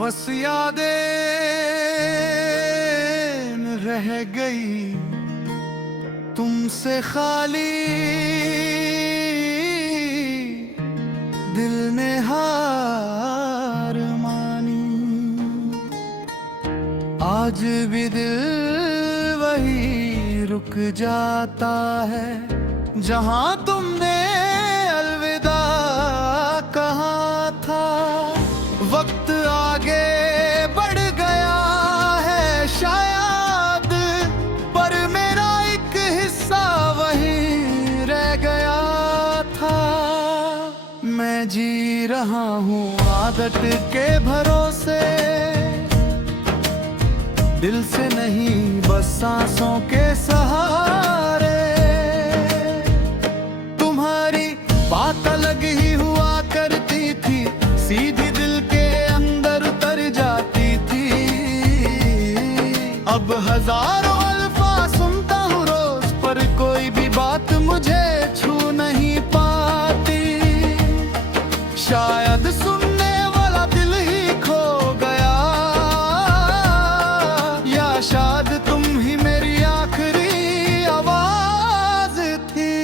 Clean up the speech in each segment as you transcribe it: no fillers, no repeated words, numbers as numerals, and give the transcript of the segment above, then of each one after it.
बस यादें रह गई तुमसे खाली, दिल ने हार मानी। आज भी दिल वही रुक जाता है जहां तुमने अलविदा कहा था। वक्त आगे बढ़ गया है शायद, पर मेरा एक हिस्सा वहीं रह गया था। मैं जी रहा हूँ आदत के भरोसे, दिल से नहीं बस सांसों के सहारे। तुम्हारी बात अलग ही हुआ करती थी, सीधी दिल के अंदर उतर जाती थी। अब हजारों अल्फाज सुनता हूँ रोज, पर कोई भी बात मुझे छू नहीं पाती। शायद सुनने वाला दिल ही खो गया, या शायद तुम ही मेरी आखिरी आवाज थी।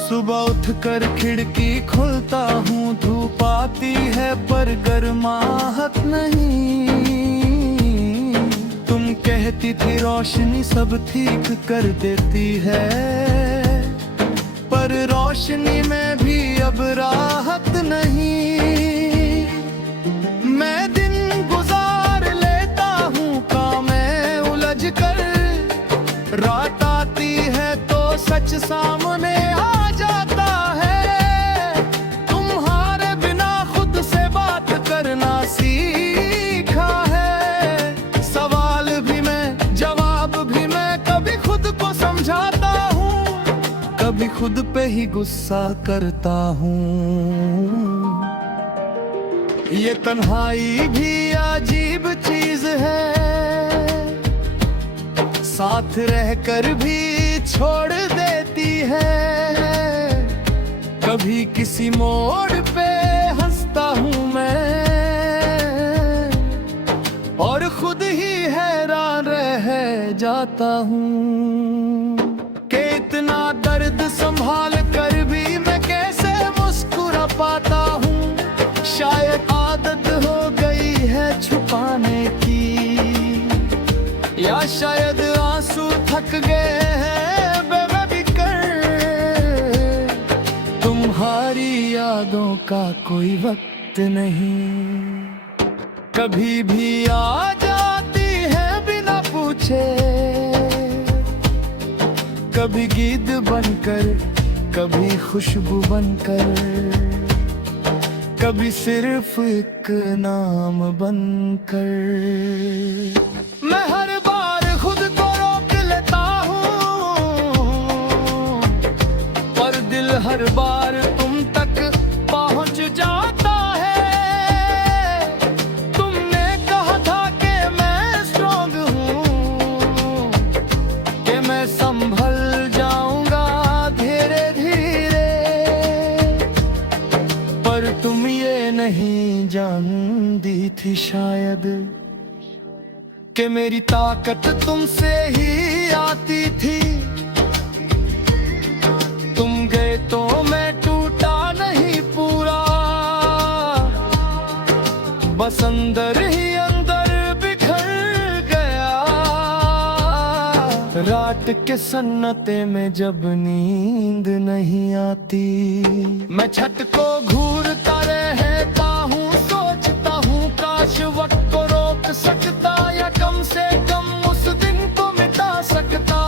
सुबह उठकर खिड़की खोलता हूँ, धूप आती है पर गर्माहट नहीं। तुम कहती थी रोशनी सब ठीक कर देती है, पर रोशनी में भी अब राहत नहीं। मैं दिन गुजार लेता हूँ काम में उलझ कर, रात आती है तो सच सामने आ जाता है। तुम्हारे बिना खुद से बात करना सीखा है, सवाल भी मैं जवाब भी मैं, कभी खुद को समझाता हूँ, कभी खुद पे ही गुस्सा करता हूँ। ये तन्हाई भी अजीब चीज है, साथ रहकर भी छोड़ देती है। कभी किसी मोड़ पे हंसता हूँ मैं, और खुद ही हैरान रह जाता हूँ कि इतना दर्द संभाल कर भी मैं कैसे मुस्कुरा पाता हूँ। शायद आदत हो गई है छुपाने की, या शायद आंसू थक गए हैं बेबी कर। तुम्हारी यादों का कोई वक्त नहीं, कभी भी आ जाती है बिना पूछे। कभी गीत बनकर, कभी खुशबू बनकर, कभी सिर्फ एक नाम बनकर। मैं हर बार खुद को रोक लेता हूँ, पर दिल हर बार तुम तक पहुँच जाता है। तुमने कहा था कि मैं स्ट्रॉन्ग हूँ, कि मैं संभल जाऊंगा धीरे धीरे, पर तुम ये नहीं जानती थी शायद कि मेरी ताकत तुमसे ही आती थी। तुम गए तो मैं टूटा नहीं पूरा, बस अंदर ही अंदर बिखर गया। रात के सन्नाटे में जब नींद नहीं आती, मैं छत को घूरता रहता हूँ, सोचता हूँ काश वक्त को रोक सकता, या कम से कम उस दिन को मिटा सकता।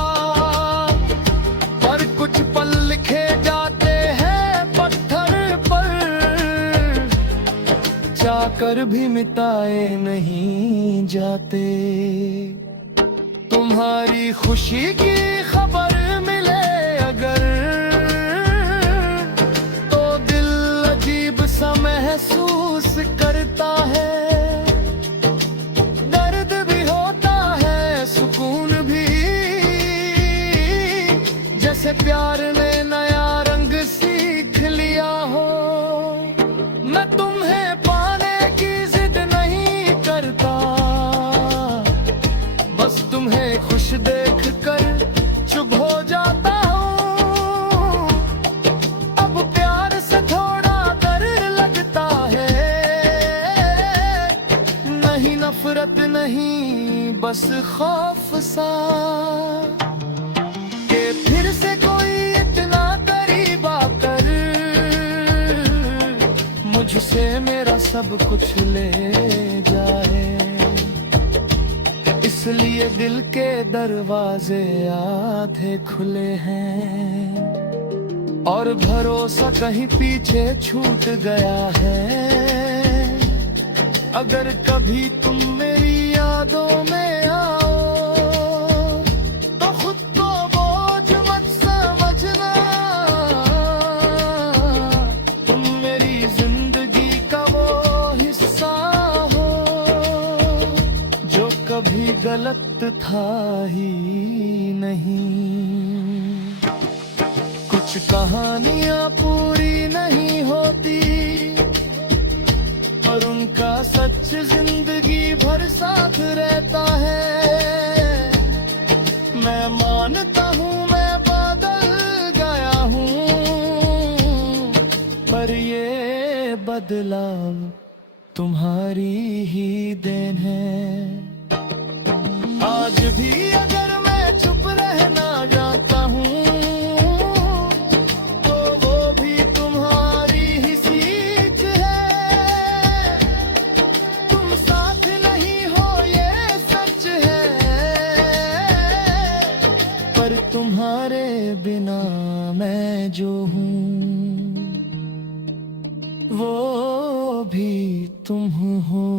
पर कुछ पल लिखे जाते हैं पत्थर पर, जाकर भी मिटाए नहीं जाते। तुम्हारी खुशी की खबर मिले अगर, तो दिल अजीब सा महसूस करता है। दर्द भी होता है, सुकून हसरत नहीं बस खौफ सा कि फिर से कोई इतना करीब आकर मुझसे मेरा सब कुछ ले जाए। इसलिए दिल के दरवाजे आधे खुले हैं और भरोसा कहीं पीछे छूट गया है। अगर कभी तुम मेरी यादों में आओ तो खुद को बोझ मत समझना, तुम मेरी जिंदगी का वो हिस्सा हो जो कभी गलत था ही नहीं। कुछ कहानियां पूरी नहीं होती और उनका सच जिंदगी भर साथ रहता है। मैं मानता हूँ मैं बदल गया हूँ, पर ये बदलाव तुम्हारी ही देन है। आज भी अगर मैं चुप रहना जानता हूँ तो वो भी तुम्हारी ही सीख है। तुम साथ नहीं हो ये सच है, पर तुम्हारे बिना मैं जो हूँ वो भी तुम हो।